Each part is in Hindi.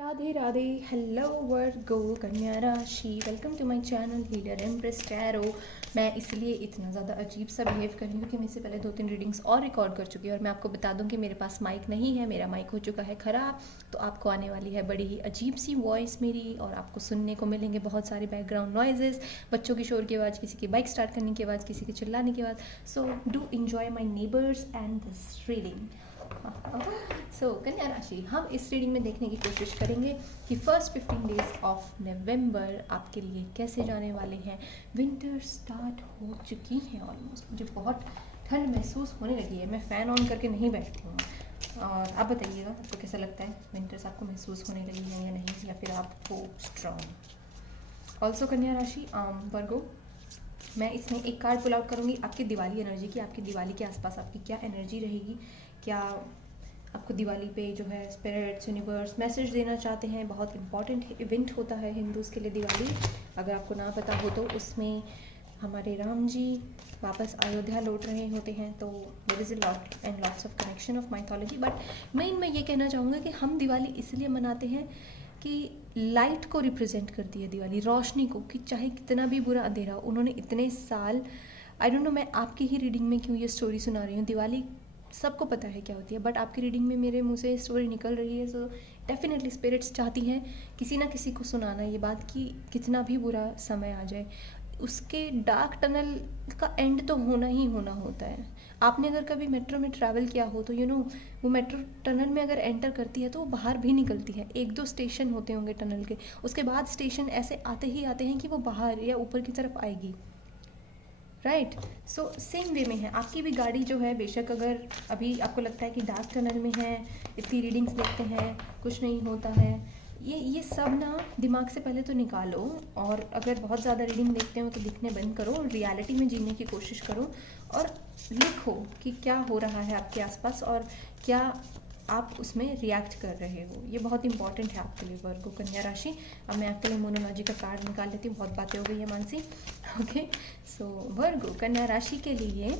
राधे राधे। हेलो वर्गो कन्या राशि, welcome to my channel healer empress tarot. मैं इसलिए इतना ज़्यादा अजीब सा बिहेव कर रही हूँ कि मैं इससे पहले 2-3 रीडिंग्स और रिकॉर्ड कर चुकी हूँ और मैं आपको बता दूँ कि मेरे पास माइक नहीं है, मेरा माइक हो चुका है ख़राब। तो आपको आने वाली है बड़ी ही अजीब सी वॉइस मेरी और आपको सुनने को मिलेंगे बहुत सारे बैकग्राउंड नॉइजेस, बच्चों की शोर की आवाज़, किसी की बाइक स्टार्ट करने की आवाज़, किसी के चिल्लाने की आवाज़। So do enjoy my neighbours and this reading. कन्या राशि, हम इस रीडिंग में देखने की कोशिश करेंगे कि फर्स्ट 15 डेज ऑफ नवंबर आपके लिए कैसे जाने वाले हैं। विंटर स्टार्ट हो चुकी है ऑलमोस्ट, मुझे बहुत ठंड महसूस होने लगी है। मैं फ़ैन ऑन करके नहीं बैठती हूँ। और आप बताइएगा आपको कैसा लगता है, विंटर्स आपको महसूस होने लगी है या नहीं, या फिर आपको स्ट्रॉन्ग। ऑल्सो कन्या राशि, वर्गो, मैं इसमें एक कार्ड पुल आउट करूँगी आपकी दिवाली एनर्जी की। आपकी दिवाली के आसपास आपकी क्या एनर्जी रहेगी, क्या आपको दिवाली पे जो है स्पिरिट्स यूनिवर्स मैसेज देना चाहते हैं। बहुत इंपॉर्टेंट इवेंट होता है हिंदूज़ के लिए दिवाली, अगर आपको ना पता हो तो। उसमें हमारे राम जी वापस अयोध्या लौट रहे होते हैं, तो there is a lot and lots of connection of mythology. But मैं ये कहना चाहूँगा कि हम दिवाली इसलिए मनाते हैं कि लाइट को रिप्रेजेंट करती है दिवाली, रोशनी को, कि चाहे कितना भी बुरा अंधेरा हो। उन्होंने इतने साल, आई डोंट नो मैं आपकी ही रीडिंग में क्यों ये स्टोरी सुना रही हूँ। दिवाली सबको पता है क्या होती है, बट आपकी रीडिंग में मेरे मुंह से स्टोरी निकल रही है। सो डेफिनेटली स्पिरिट्स चाहती हैं किसी ना किसी को सुनाना ये बात कि कितना भी बुरा समय आ जाए, उसके डार्क टनल का एंड तो होना ही होना होता है। आपने अगर कभी मेट्रो में ट्रैवल किया हो तो वो मेट्रो टनल में अगर एंटर करती है तो वो बाहर भी निकलती है। 1-2 स्टेशन होते होंगे टनल के, उसके बाद स्टेशन ऐसे आते ही आते हैं कि वो बाहर या ऊपर की तरफ आएगी। राइट। सो सेम वे में है आपकी भी गाड़ी जो है, बेशक अगर अभी आपको लगता है कि डार्क टनल में है, इतनी रीडिंग्स देखते हैं कुछ नहीं होता है, ये सब ना दिमाग से पहले तो निकालो। और अगर बहुत ज़्यादा रीडिंग देखते हो तो दिखने बंद करो और रियलिटी में जीने की कोशिश करो और लिखो कि क्या हो रहा है आपके आसपास और क्या आप उसमें रिएक्ट कर रहे हो। ये बहुत इंपॉर्टेंट है आपके लिए वर्गो कन्या राशि। अब मैं आपके लिए मोनोलॉजी का कार्ड निकाल लेती हूँ, बहुत बातें हो गई है मानसी। ओके, सो वर्गो कन्या राशि के लिए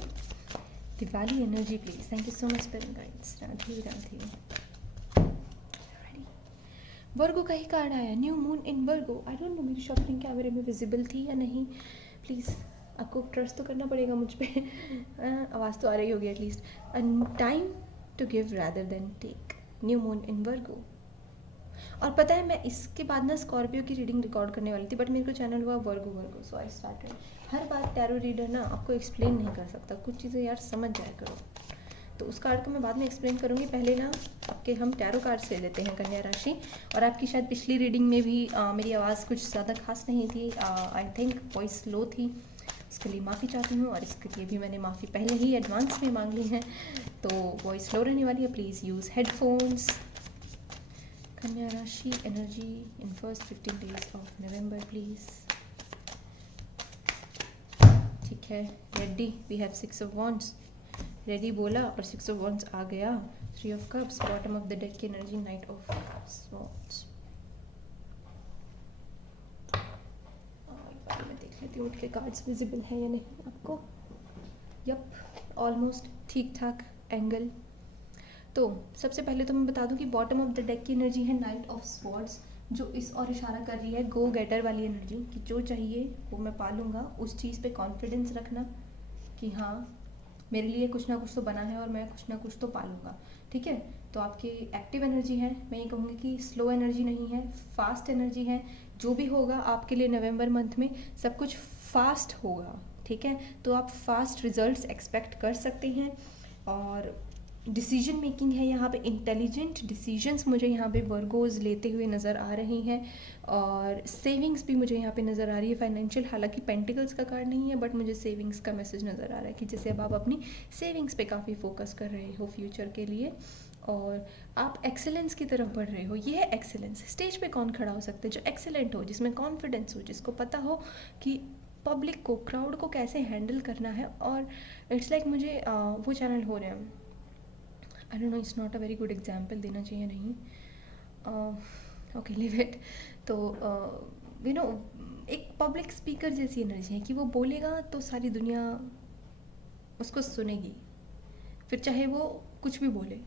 Diwali energy please. Thank you so much spirit guides. Radhe Radhe. Virgo का ही कार्ड आया, new moon in Virgo. I don't know मेरी शॉपिंग कैमरे में विजिबल थी या नहीं, प्लीज़ आपको ट्रस्ट तो करना पड़ेगा मुझ पर। आवाज़ तो आ रही होगी at least. Time to give rather than take, new moon in Virgo. और पता है मैं इसके बाद ना स्कॉर्पियो की रीडिंग रिकॉर्ड करने वाली थी, बट मेरे को चैनल हुआ वर्गो, सो आई स्टार्टेड। हर बात टैरो रीडर ना आपको एक्सप्लेन नहीं कर सकता, कुछ चीज़ें यार समझ जाया करो। तो उस कार्ड को मैं बाद में एक्सप्लेन करूँगी, पहले ना आपके हम टैरो कार्ड से लेते हैं कन्या राशि। और आपकी शायद पिछली रीडिंग में भी मेरी आवाज़ कुछ ज़्यादा खास नहीं थी, आई थिंक वॉइस लो थी, उसके लिए माफ़ी चाहती हूँ। और इसके लिए भी मैंने माफ़ी पहले ही एडवांस में मांग ली है, तो वॉइस लो रहने वाली है, प्लीज़ यूज़ हेडफोन्स। कन्या राशि energy in first 15 days of November please. ठीक है, ready, we have 6 of wands. Ready बोला और 6 ऑफ वॉन्ड्स आ गया। 3 of cups, bottom of the deck की एनर्जी, नाइट ऑफ स्वॉर्ड्स। मैं देख लेती हूँ उठ के कार्ड्स विजिबल है या नहीं आपको। यप, ऑलमोस्ट ठीक ठाक एंगल। तो सबसे पहले तो मैं बता दूं कि बॉटम ऑफ द डेक की एनर्जी है नाइट ऑफ स्वॉर्ड्स, जो इस और इशारा कर रही है गो गेटर वाली एनर्जी, कि जो चाहिए वो मैं पालूंगा। उस चीज़ पे कॉन्फिडेंस रखना कि हाँ मेरे लिए कुछ ना कुछ तो बना है और मैं कुछ ना कुछ तो पालूंगा। ठीक है, तो आपकी एक्टिव एनर्जी है, मैं ये कहूँगी कि स्लो एनर्जी नहीं है, फास्ट एनर्जी है। जो भी होगा आपके लिए नवंबर मंथ में सब कुछ फास्ट होगा। ठीक है, तो आप फास्ट रिजल्ट्स एक्सपेक्ट कर सकते हैं। और डिसीजन मेकिंग है यहाँ पे, इंटेलिजेंट डिसीजंस मुझे यहाँ पे वर्गोज लेते हुए नज़र आ रही हैं। और सेविंग्स भी मुझे यहाँ पे नज़र आ रही है, फाइनेंशियल। हालांकि पेंटिकल्स का कार्ड नहीं है, बट मुझे सेविंग्स का मैसेज नज़र आ रहा है कि जैसे अब आप अपनी सेविंग्स पे काफ़ी फोकस कर रहे हो फ्यूचर के लिए और आप एक्सेलेंस की तरफ बढ़ रहे हो। ये है एक्सेलेंस। स्टेज पे कौन खड़ा हो सकता है जो एक्सेलेंट हो, जिसमें कॉन्फिडेंस हो, जिसको पता हो कि पब्लिक को, क्राउड को कैसे हैंडल करना है। और इट्स लाइक मुझे वो चैनल हो रहे हैं, आई don't no, it's not a very good example देना चाहिए नहीं, ओके लिव इट। तो यू नो एक पब्लिक स्पीकर जैसी एनर्जी है कि वो बोलेगा तो सारी दुनिया उसको सुनेगी, फिर चाहे वो कुछ भी बोले,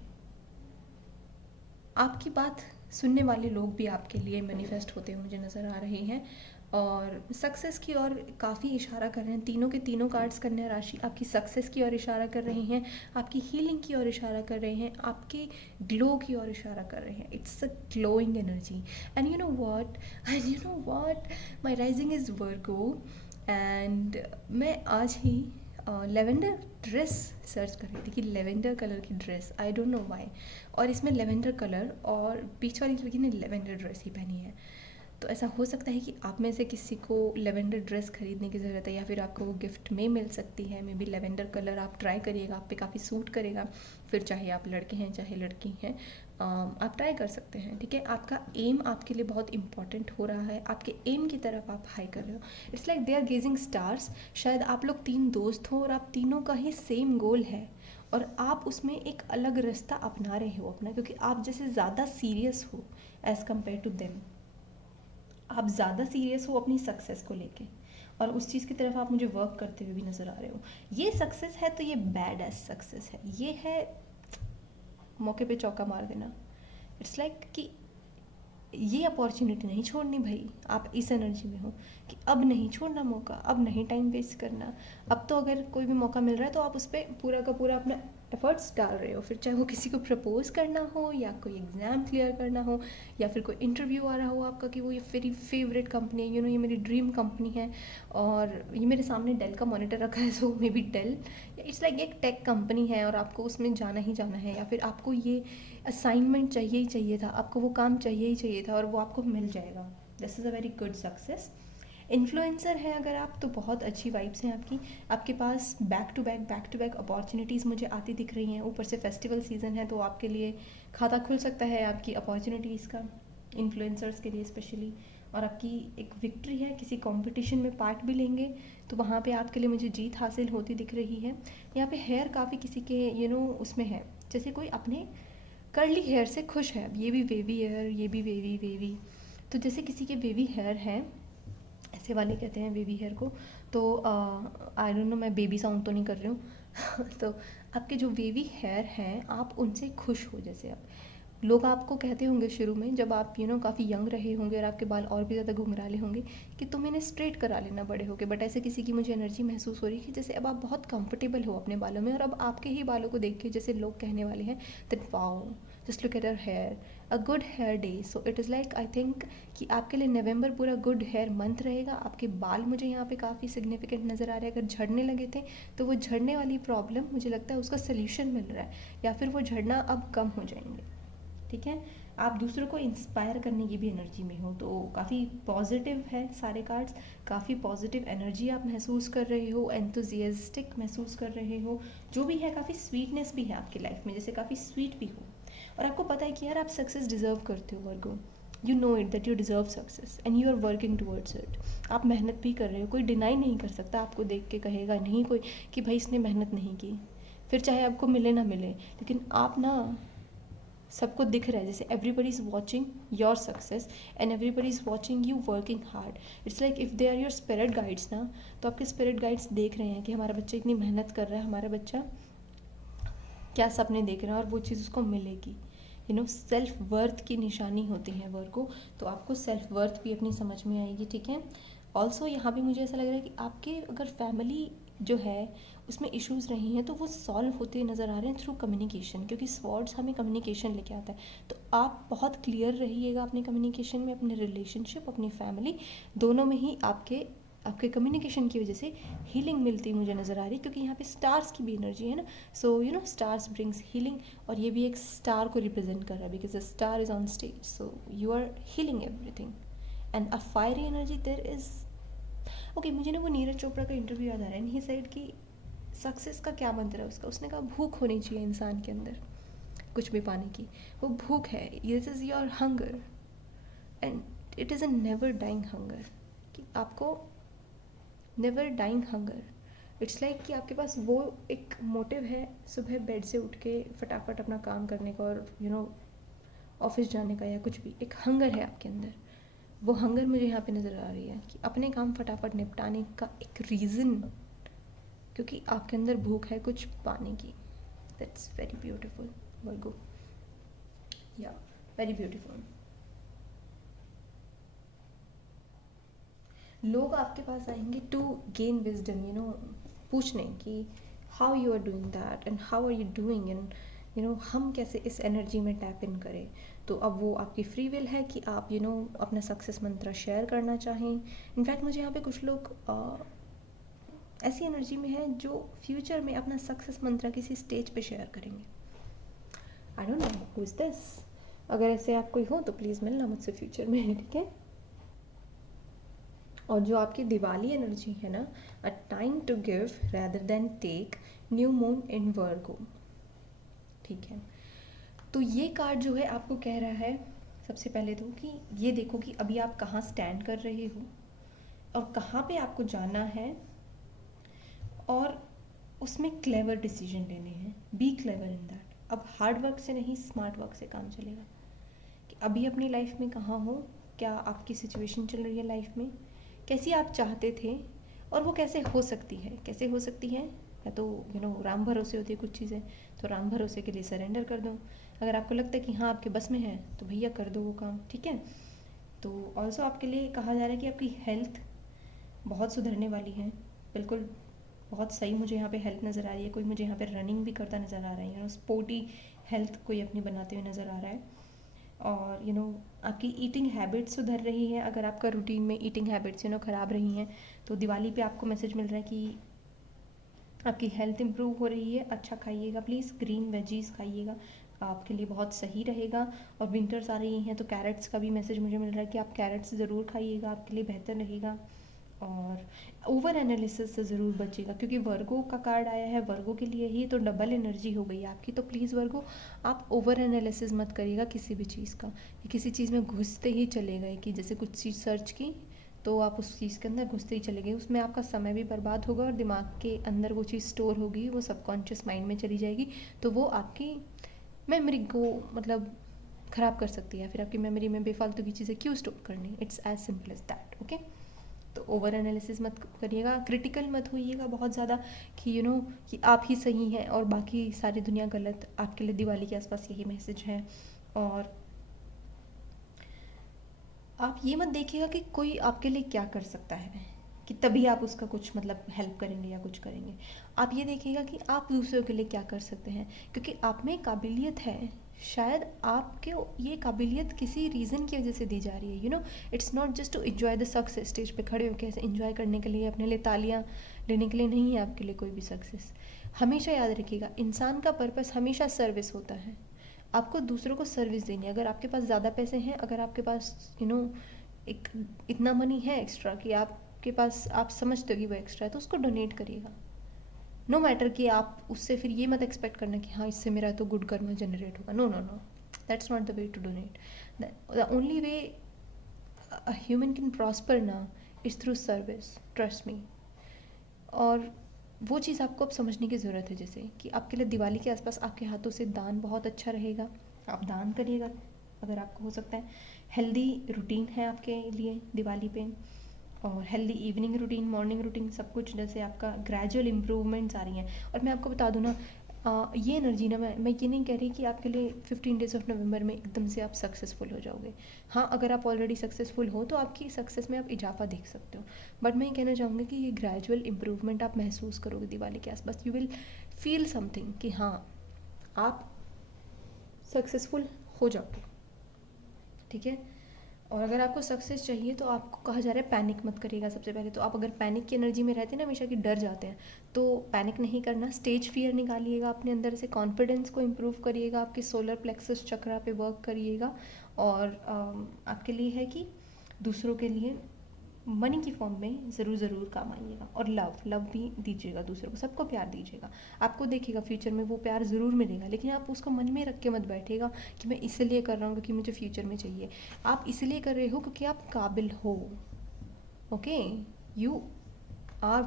आपकी बात सुनने वाले लोग भी आपके लिए मैनिफेस्ट होते हुए मुझे नज़र आ रहे हैं और सक्सेस की ओर काफ़ी इशारा कर रहे हैं। तीनों के तीनों कार्ड्स कन्या राशि आपकी सक्सेस की ओर इशारा कर रहे हैं, आपकी हीलिंग की ओर इशारा कर रहे हैं, आपके ग्लो की ओर इशारा कर रहे हैं। It's a glowing energy and you know what my rising is Virgo and मैं आज ही लेवेंडर ड्रेस सर्च कर रही थी कि लेवेंडर कलर की dress, I don't know why, और इसमें लेवेंडर कलर और बीच वाली लड़की ने लेवेंडर ड्रेस ही पहनी है। तो ऐसा हो सकता है कि आप में से किसी को लेवेंडर ड्रेस खरीदने की ज़रूरत है या फिर आपको वो गिफ्ट में मिल सकती है। मे बी लेवेंडर कलर आप ट्राई करिएगा, आप पे काफ़ी सूट करेगा। फिर चाहे आप लड़के हैं चाहे लड़की हैं, आप ट्राई कर सकते हैं। ठीक है, आपका एम आपके लिए बहुत इंपॉर्टेंट हो रहा है, आपके एम की तरफ आप हाई कर रहे हो। It's like they are gazing stars. शायद आप लोग 3 दोस्त हो और आप तीनों का ही सेम गोल है और आप उसमें एक अलग रास्ता अपना रहे हो अपना, क्योंकि आप जैसे ज़्यादा सीरियस हो एज़ कम्पेयर टू देम। आप ज़्यादा सीरियस हो अपनी सक्सेस को लेके और उस चीज़ की तरफ आप मुझे वर्क करते हुए भी नज़र आ रहे हो। ये सक्सेस है तो ये बैड एज सक्सेस है, ये है मौके पे चौका मार देना। इट्स लाइक कि ये अपॉर्चुनिटी नहीं छोड़नी भाई। आप इस एनर्जी में हो कि अब नहीं छोड़ना मौका, अब नहीं टाइम वेस्ट करना। अब तो अगर कोई भी मौका मिल रहा है तो आप उस पर पूरा का पूरा अपना एफर्ट्स डाल रहे हो, फिर चाहे वो किसी को प्रपोज करना हो या कोई एग्ज़ाम क्लियर करना हो या फिर कोई इंटरव्यू आ रहा हो आपका कि वो ये मेरी फेवरेट कंपनी है, ये मेरी ड्रीम कंपनी है और ये मेरे सामने डेल का मॉनिटर रखा है, so maybe Dell, it's like एक टेक कंपनी है और आपको उसमें जाना ही जाना है, या फिर आपको ये असाइनमेंट चाहिए ही चाहिए था, आपको वो काम चाहिए ही चाहिए था और वो आपको मिल जाएगा। This is a very good success. Influencer है अगर आप, तो बहुत अच्छी वाइब्स हैं आपकी। आपके पास बैक टू बैक अपॉर्चुनिटीज़ मुझे आती दिख रही हैं। ऊपर से फेस्टिवल सीज़न है तो आपके लिए खाता खुल सकता है आपकी अपॉर्चुनिटीज़ का, इन्फ्लुएंसर्स के लिए स्पेशली। और आपकी एक विक्ट्री है, किसी कंपटीशन में पार्ट भी लेंगे तो वहाँ पे आपके लिए मुझे जीत हासिल होती दिख रही है। यहाँ पे हेयर काफ़ी किसी के उसमें है, जैसे कोई अपने कर्ली हेयर से खुश है। ये भी वेवी हेयर, ये भी वेवी। तो जैसे किसी के वेवी हेयर हैं, ऐसे वाले कहते हैं वेवी हेयर को, तो आई डोंट नो, मैं बेबी साउंड तो नहीं कर रही हूँ तो आपके जो वेवी हेयर हैं आप उनसे खुश हो। जैसे आप लोग आपको कहते होंगे शुरू में जब आप काफ़ी यंग रहे होंगे और आपके बाल और भी ज़्यादा घुंघराले होंगे कि तुम इन्हें स्ट्रेट करा लेना बड़े होके, बट ऐसे किसी की मुझे एनर्जी महसूस हो रही है कि जैसे अब आप बहुत कंफर्टेबल हो अपने बालों में और अब आपके ही बालों को देख के जैसे लोग कहने वाले हैं that wow, just look at her hair, a good hair day. So it is like I think कि आपके लिए नवंबर पूरा गुड हेयर मंथ रहेगा। आपके बाल मुझे यहाँ पे काफ़ी सिग्निफिकेंट नज़र आ रहे हैं। अगर झड़ने लगे थे तो वो झड़ने वाली प्रॉब्लम मुझे लगता है उसका सोल्यूशन मिल रहा है, या फिर वो झड़ना अब कम हो जाएंगे। ठीक है, आप दूसरों को इंस्पायर करने की भी एनर्जी में हो, तो काफ़ी पॉजिटिव है सारे कार्ड्स। काफ़ी पॉजिटिव एनर्जी आप महसूस कर रहे हो, एंथुजियास्टिक महसूस कर रहे हो, जो भी है काफ़ी स्वीटनेस भी है आपकी लाइफ में, जैसे काफ़ी स्वीट भी हो। और आपको पता है कि यार आप सक्सेस डिज़र्व करते हो Virgo. You know it that you deserve success and you are working towards it. आप मेहनत भी कर रहे हो, कोई डिनाई नहीं कर सकता, आपको देख के कहेगा नहीं कोई कि भाई इसने मेहनत नहीं की, फिर चाहे आपको मिले ना मिले, लेकिन आप ना, सबको दिख रहा है जैसे everybody is watching your success and everybody is watching you working hard. It's like if they are your spirit guides ना, तो आपके स्पिरिट गाइड्स देख रहे हैं कि हमारा बच्चा इतनी मेहनत कर रहा है, हमारा बच्चा क्या सपने देख रहा है और वो चीज़ उसको मिलेगी। सेल्फ वर्थ की निशानी होती है वर्क को, तो आपको सेल्फ वर्थ भी अपनी समझ में आएगी। ठीक है, ऑल्सो यहाँ भी मुझे ऐसा लग रहा है कि आपके अगर फैमिली जो है उसमें इश्यूज़ रही हैं तो वो सॉल्व होते नज़र आ रहे हैं थ्रू कम्युनिकेशन, क्योंकि स्वॉर्ड्स हमें कम्युनिकेशन लेके आता है। तो आप बहुत क्लियर रहिएगा अपने कम्युनिकेशन में, अपने रिलेशनशिप, अपनी फैमिली दोनों में ही आपके कम्युनिकेशन की वजह से हीलिंग मिलती मुझे नज़र आ रही है, क्योंकि यहाँ पे स्टार्स की भी एनर्जी है ना। सो स्टार्स ब्रिंग्स हीलिंग, और ये भी एक स्टार को रिप्रेजेंट कर रहा है because the star is on stage, so you are healing everything and a fiery energy there is. Okay, मुझे ना वो नीरज चोपड़ा का इंटरव्यू याद आ रहा है, ही सेड कि सक्सेस का क्या मंत्र है उसका, उसने कहा भूख होनी चाहिए इंसान के अंदर कुछ भी पाने की, वो भूख है, this is your hunger and it is a never dying hunger, कि आपको never dying hunger. It's like कि आपके पास वो एक मोटिव है सुबह बेड से उठ के फटाफट अपना काम करने का और ऑफिस जाने का, या कुछ भी एक हंगर है आपके अंदर। वो हंगर मुझे यहाँ पे नज़र आ रही है कि अपने काम फटाफट निपटाने का एक रीज़न, क्योंकि आपके अंदर भूख है कुछ पाने की। दैट्स वेरी ब्यूटिफुल वर्गो, या वेरी ब्यूटिफुल। लोग आपके पास आएंगे टू गेन विजडम, पूछने कि how you are doing that and how are you doing, and हम कैसे इस एनर्जी में टैप इन करें। तो अब वो आपकी फ्री विल है कि आप अपना सक्सेस मंत्र शेयर करना चाहें। इनफैक्ट मुझे यहाँ पे कुछ लोग ऐसी एनर्जी में है जो फ्यूचर में अपना सक्सेस मंत्र किसी स्टेज पे शेयर करेंगे। आई don't know who is this. अगर ऐसे आप कोई हो तो प्लीज़ मिलना मुझसे फ्यूचर में, ठीक है। और जो आपकी दिवाली एनर्जी है ना, a time to give rather than take, new moon in Virgo, ठीक है। तो ये कार्ड जो है आपको कह रहा है सबसे पहले तो कि ये देखो कि अभी आप कहाँ स्टैंड कर रहे हो और कहाँ पे आपको जाना है, और उसमें क्लेवर डिसीजन लेने हैं। Be clever in that. अब हार्ड वर्क से नहीं, स्मार्ट वर्क से काम चलेगा कि अभी अपनी लाइफ में कहाँ हो, क्या आपकी सिचुएशन चल रही है लाइफ में, कैसी आप चाहते थे, और वो कैसे हो सकती है। कैसे हो सकती है, या तो राम भरोसे होती है कुछ चीज़ें, तो राम भरोसे के लिए सरेंडर कर दो। अगर आपको लगता है कि हाँ आपके बस में है तो भैया कर दो वो काम, ठीक है। तो ऑल्सो आपके लिए कहा जा रहा है कि आपकी हेल्थ बहुत सुधरने वाली है। बिल्कुल बहुत सही मुझे यहाँ पे हेल्थ नज़र आ रही है। कोई मुझे यहाँ पे रनिंग भी करता नज़र आ रहा है, स्पोर्टी हेल्थ कोई अपनी बनाते हुए नज़र आ रहा है। और आपकी ईटिंग हैबिट्स सुधर रही है। अगर आपका रूटीन में ईटिंग हैबिट्स ख़राब रही हैं तो दिवाली पे आपको मैसेज मिल रहा है कि आपकी हेल्थ इंप्रूव हो रही है। अच्छा खाइएगा प्लीज़, ग्रीन वेजीज खाइएगा, आपके लिए बहुत सही रहेगा। और विंटर्स आ रही हैं तो कैरेट्स का भी मैसेज मुझे मिल रहा है कि आप कैरेट्स ज़रूर खाइएगा, आपके लिए बेहतर रहेगा। और ओवर एनालिसिस से ज़रूर बचिएगा, क्योंकि वर्गो का कार्ड आया है वर्गो के लिए ही, तो डबल एनर्जी हो गई है आपकी। तो प्लीज़ वर्गो, आप ओवर एनालिसिस मत करिएगा किसी भी चीज़ का, कि किसी चीज़ में घुसते ही चले गए, कि जैसे कुछ चीज़ सर्च की तो आप उस चीज़ के अंदर घुसते ही चले गए, उसमें आपका समय भी बर्बाद होगा और दिमाग के अंदर वो चीज़ स्टोर होगी, वो सबकॉन्शियस माइंड में चली जाएगी, तो वो आपकी मेमोरी को मतलब ख़राब कर सकती है। फिर आपकी मेमोरी में बेफालतू की चीज़ें क्यों स्टोर करनी। It's as simple as that, okay. तो ओवर एनालिसिस मत करिएगा, क्रिटिकल मत होइएगा बहुत ज़्यादा कि कि आप ही सही हैं और बाकी सारी दुनिया गलत। आपके लिए दिवाली के आसपास यही मैसेज है। और आप ये मत देखिएगा कि कोई आपके लिए क्या कर सकता है, कि तभी आप उसका कुछ मतलब हेल्प करेंगे या कुछ करेंगे। आप ये देखिएगा कि आप दूसरों के लिए क्या कर सकते हैं, क्योंकि आप में काबिलियत है। शायद आपके ये काबिलियत किसी रीज़न की वजह से दी जा रही है। It's not just to enjoy the success. Stage पे खड़े होकर ऐसे इन्जॉय करने के लिए, अपने लिए तालियां लेने के लिए नहीं है आपके लिए कोई भी सक्सेस। हमेशा याद रखिएगा, इंसान का पर्पस हमेशा सर्विस होता है। आपको दूसरों को सर्विस देनी है। अगर आपके पास ज़्यादा पैसे हैं, अगर आपके पास एक इतना मनी है एक्स्ट्रा कि आपके पास, आप समझते हो कि वो एक्स्ट्रा है, तो उसको डोनेट करिएगा। नो मैटर कि आप उससे फिर ये मत एक्सपेक्ट करना कि हाँ इससे मेरा तो गुड कर्म जनरेट होगा। No no no, that's not the way to donate. The only way a human can prosper ना is through service, trust me. और वो चीज़ आपको अब समझने की ज़रूरत है, जैसे कि आपके लिए दिवाली के आसपास आपके हाथों से दान बहुत अच्छा रहेगा। आप दान करिएगा अगर आपको हो सकता है। हेल्दी रूटीन है आपके लिए दिवाली पे, और healthy evening routine, morning routine, सब कुछ जैसे आपका ग्रेजुअल इम्प्रूवमेंट्स आ रही हैं। और मैं आपको बता दूँ ना, ये एनर्जी ना, मैं ये नहीं कह रही कि आपके लिए 15 डेज़ ऑफ नवंबर में एकदम से आप सक्सेसफुल हो जाओगे। हाँ, अगर आप ऑलरेडी सक्सेसफुल हो तो आपकी सक्सेस में आप इजाफा देख सकते हो, बट मैं ये कहना चाहूँगी कि ये ग्रेजुअल इम्प्रूवमेंट आप महसूस करोगे दिवाली के आसपास। यू विल फील समथिंग कि हाँ आप सक्सेसफुल हो जाओगे, ठीक है। और अगर आपको सक्सेस चाहिए तो आपको कहा जा रहा है पैनिक मत करिएगा। सबसे पहले तो आप अगर पैनिक की एनर्जी में रहते हैं ना, हमेशा कि डर जाते हैं, तो पैनिक नहीं करना। स्टेज फियर निकालिएगा अपने अंदर से, कॉन्फिडेंस को इम्प्रूव करिएगा, आपके सोलर प्लेक्सस चक्रा पे वर्क करिएगा। और आपके लिए है कि दूसरों के लिए मनी की फॉर्म में ज़रूर ज़रूर काम आइएगा। और लव भी दीजिएगा दूसरों को, सबको प्यार दीजिएगा। आपको देखिएगा फ्यूचर में वो प्यार ज़रूर मिलेगा, लेकिन आप उसको मन में रख के मत बैठिएगा कि मैं इसलिए कर रहा हूँ क्योंकि मुझे फ्यूचर में चाहिए। आप इसलिए कर रहे हो क्योंकि आप काबिल हो, ओके। You are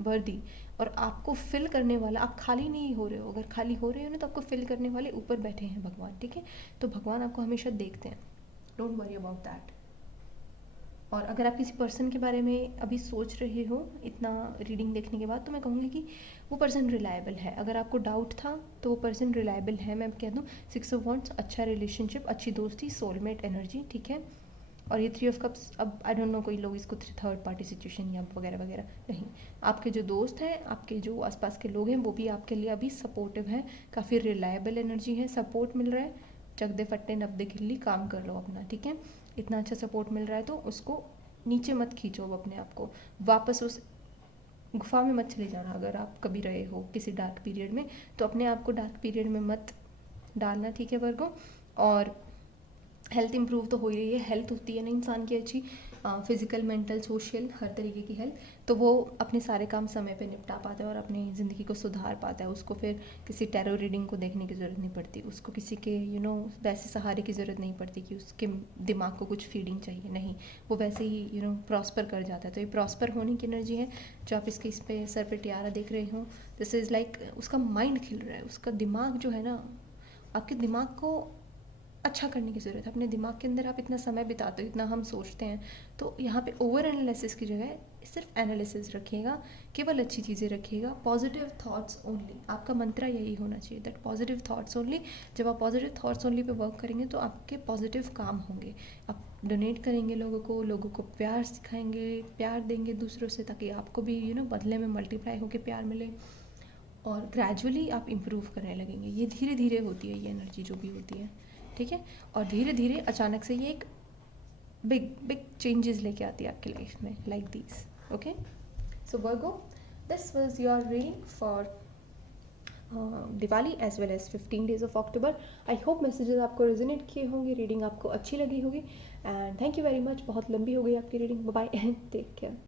worthy. और आपको फिल करने वाला, आप खाली नहीं हो रहे हो। अगर खाली हो रहे हो ना तो आपको फिल करने वाले ऊपर बैठे हैं भगवान, ठीक है। तो भगवान आपको हमेशा देखते हैं, डोंट वरी अबाउट दैट। और अगर आप किसी पर्सन के बारे में अभी सोच रहे हो इतना रीडिंग देखने के बाद, तो मैं कहूँगी कि वो पर्सन रिलायबल है। अगर आपको डाउट था तो वो पर्सन रिलायबल है। मैं कह दूँ 6 ऑफ वॉन्ड्स, अच्छा रिलेशनशिप, अच्छी दोस्ती, सोलमेट एनर्जी, ठीक है। और ये 3 ऑफ कप्स, अब आई डोंट नो कोई लोग इसको थर्ड पार्टी सिचुएशन या वगैरह वगैरह, नहीं, आपके जो दोस्त हैं, आपके जो आसपास के लोग हैं, वो भी आपके लिए अभी सपोर्टिव हैं, काफ़ी रिलायबल एनर्जी है, सपोर्ट मिल रहा है, चक दे फट्टे नप दे खिल्ली, काम कर लो अपना, ठीक है। इतना अच्छा सपोर्ट मिल रहा है तो उसको नीचे मत खींचो अब अपने आप को, वापस उस गुफा में मत चले जाना। अगर आप कभी रहे हो किसी डार्क पीरियड में, तो अपने आप को डार्क पीरियड में मत डालना, ठीक है वर्गो। और हेल्थ इंप्रूव तो हो ही रही है, हेल्थ होती है ना इंसान की अच्छी, फिजिकल, मेंटल, सोशल, हर तरीके की हेल्थ, तो वो अपने सारे काम समय पे निपटा पाता है और अपनी ज़िंदगी को सुधार पाता है। उसको फिर किसी टैरो रीडिंग को देखने की ज़रूरत नहीं पड़ती, उसको किसी के वैसे सहारे की ज़रूरत नहीं पड़ती कि उसके दिमाग को कुछ फीडिंग चाहिए, नहीं, वो वैसे ही प्रॉस्पर कर जाता है। तो ये प्रॉस्पर होने की एनर्जी है जो आप इसके इस पे सर पे टियारा देख रहे हो। दिस इज़ लाइक उसका माइंड खिल रहा है, उसका दिमाग जो है ना, आपके दिमाग को अच्छा करने की ज़रूरत है। अपने दिमाग के अंदर आप इतना समय बिताते हो, इतना हम सोचते हैं, तो यहाँ पे ओवर एनालिसिस की जगह सिर्फ एनालिसिस रखिएगा, केवल अच्छी चीज़ें रखिएगा, पॉजिटिव थॉट्स ओनली। आपका मंत्रा यही होना चाहिए, दैट पॉजिटिव थॉट्स ओनली। जब आप positive thoughts only pay work करेंगे तो आपके पॉजिटिव काम होंगे। आप डोनेट करेंगे लोगों को प्यार सिखाएंगे, प्यार देंगे दूसरों से, ताकि आपको भी बदले में मल्टीप्लाई होकर प्यार मिले, और ग्रेजुअली आप इम्प्रूव करने लगेंगे। ये धीरे धीरे होती है, ये एनर्जी जो भी होती है, ठीक है। और धीरे धीरे अचानक से ये एक बिग बिग चेंजेस लेके आती है आपकी लाइफ में, like this, okay. So Virgo, this was your reading for Diwali as well as 15 days of October. I hope messages आपको रेजोनेट किए होंगे, रीडिंग आपको अच्छी लगी होगी, and thank you very much. बहुत लंबी हो गई आपकी reading, bye bye, take care.